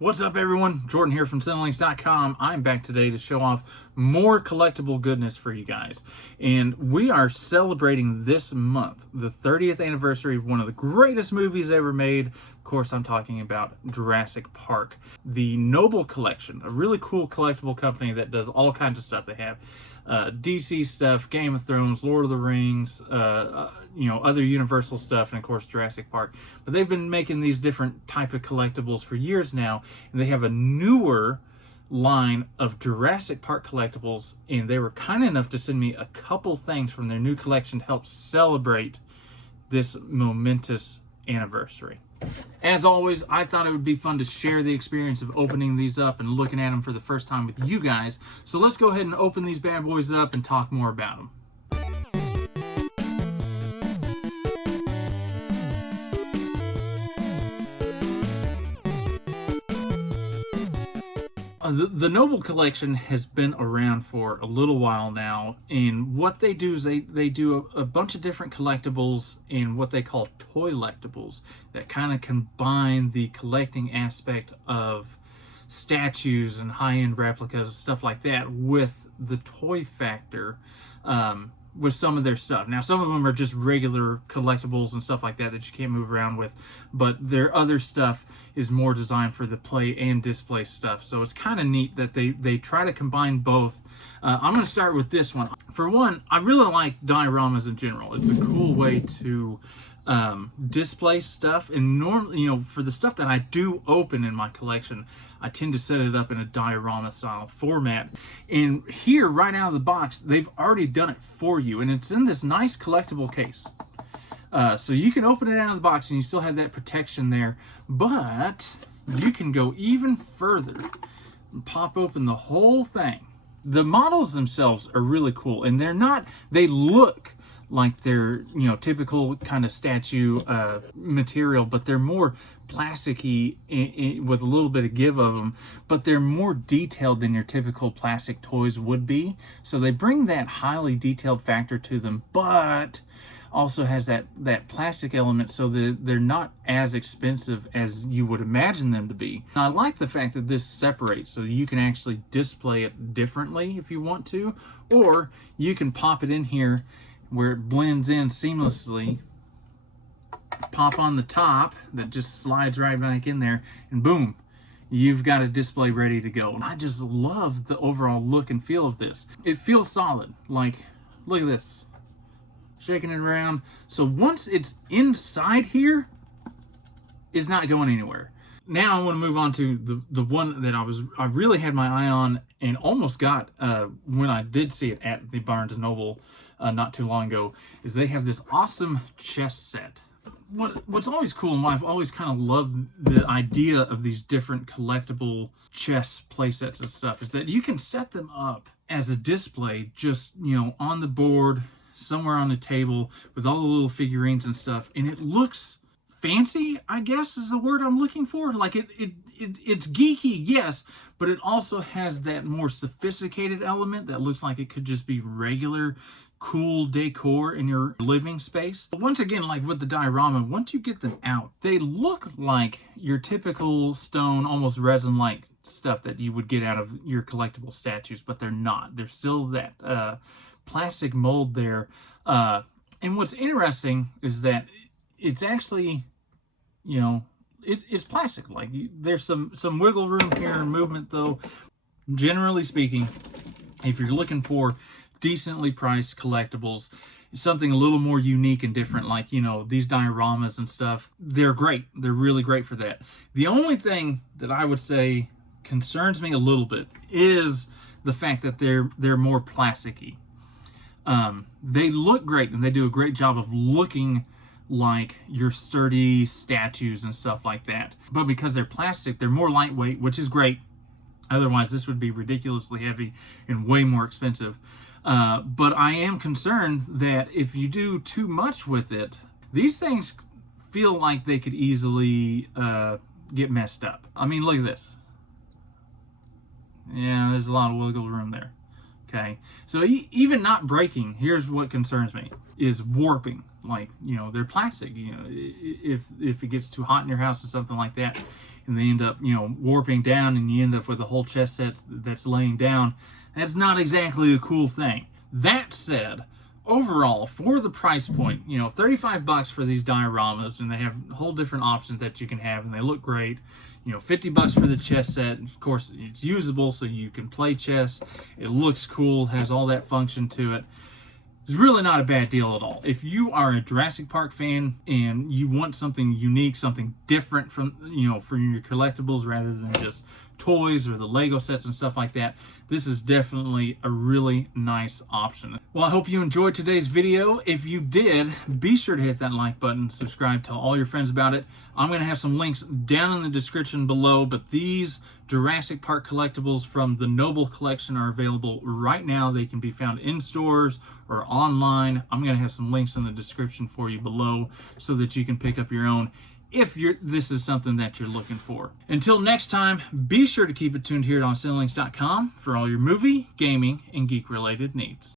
What's up, everyone? Jordan here from Cinelinks.com. I'm back today to show off more collectible goodness for you guys. And we are celebrating this month the 30th anniversary of one of the greatest movies ever made. Of course, I'm talking about Jurassic Park. The Noble Collection, a really cool collectible company that does all kinds of stuff. They have DC stuff, Game of Thrones, Lord of the Rings, other Universal stuff, and of course Jurassic Park. But they've been making these different type of collectibles for years now, and they have a newer line of Jurassic Park collectibles, and they were kind enough to send me a couple things from their new collection to help celebrate this momentous anniversary. As always, I thought it would be fun to share the experience of opening these up and looking at them for the first time with you guys. So let's go ahead and open these bad boys up and talk more about them. The Noble Collection has been around for a little while now, and what they do is they do a bunch of different collectibles in what they call toy-lectibles that kind of combine the collecting aspect of statues and high-end replicas and stuff like that with the toy factor with some of their stuff. Now, some of them are just regular collectibles and stuff like that you can't move around with, but their other stuff is more designed for the play and display stuff. So it's kind of neat that they try to combine both. I'm going to start with this one. For one, I really like dioramas in general. It's a cool way to display stuff, and normally, for the stuff that I do open in my collection, I tend to set it up in a diorama style format. And here, right out of the box, they've already done it for you, and it's in this nice collectible case. So you can open it out of the box and you still have that protection there, but you can go even further and pop open the whole thing. The models themselves are really cool, and they look like they're, typical kind of statue material, but they're more plasticky with a little bit of give of them, but they're more detailed than your typical plastic toys would be. So they bring that highly detailed factor to them, but also has that plastic element, so that they're not as expensive as you would imagine them to be. Now, I like the fact that this separates, so you can actually display it differently if you want to, or you can pop it in here where it blends in seamlessly, pop on the top that just slides right back in there, and boom, you've got a display ready to go. I just love the overall look and feel of this. It feels solid. Like, look at this, shaking it around. So once it's inside here, it's not going anywhere. Now I want to move on to the one that I really had my eye on and almost got when I did see it at the Barnes & Noble not too long ago, is they have this awesome chess set. What's always cool, and why I've always kind of loved the idea of these different collectible chess play sets and stuff, is that you can set them up as a display just, on the board, somewhere on the table with all the little figurines and stuff, and it looks fancy, I guess is the word I'm looking for. Like it's geeky, yes, but it also has that more sophisticated element that looks like it could just be regular cool decor in your living space. But once again, like with the diorama, once you get them out, they look like your typical stone, almost resin-like stuff that you would get out of your collectible statues, but they're not. There's still that plastic mold there. And what's interesting is that it's actually, it's plastic. Like, there's some wiggle room here and movement, though. Generally speaking, if you're looking for decently priced collectibles, something a little more unique and different, like, these dioramas and stuff, they're great. They're really great for that. The only thing that I would say concerns me a little bit is the fact that they're more plasticky. They look great, and they do a great job of looking like your sturdy statues and stuff like that. But because they're plastic, they're more lightweight, which is great. Otherwise, this would be ridiculously heavy and way more expensive. But I am concerned that if you do too much with it, these things feel like they could easily get messed up. I mean, look at this. Yeah, there's a lot of wiggle room there. Okay, so even not breaking, here's what concerns me, is warping. Like, you know, they're plastic. You know, if it gets too hot in your house or something like that, and they end up, you know, warping down, and you end up with a whole chess set that's laying down, that's not exactly a cool thing. That said, overall, for the price point, you know, 35 bucks for these dioramas, and they have whole different options that you can have, and they look great. You know, 50 bucks for the chess set. Of course, it's usable, so you can play chess. It looks cool, has all that function to it. It's really not a bad deal at all. If you are a Jurassic Park fan and you want something unique, something different from, you know, for your collectibles rather than just toys or the Lego sets and stuff like that, this is definitely a really nice option. Well, I hope you enjoyed today's video. If you did, be sure to hit that like button, subscribe, tell all your friends about it. I'm going to have some links down in the description below, but these Jurassic Park collectibles from the Noble collection are available right now. They can be found in stores or online. I'm going to have some links in the description for you below so that you can pick up your own if this is something that you're looking for. Until next time, be sure to keep it tuned here on Cinelinks.com for all your movie, gaming, and geek-related needs.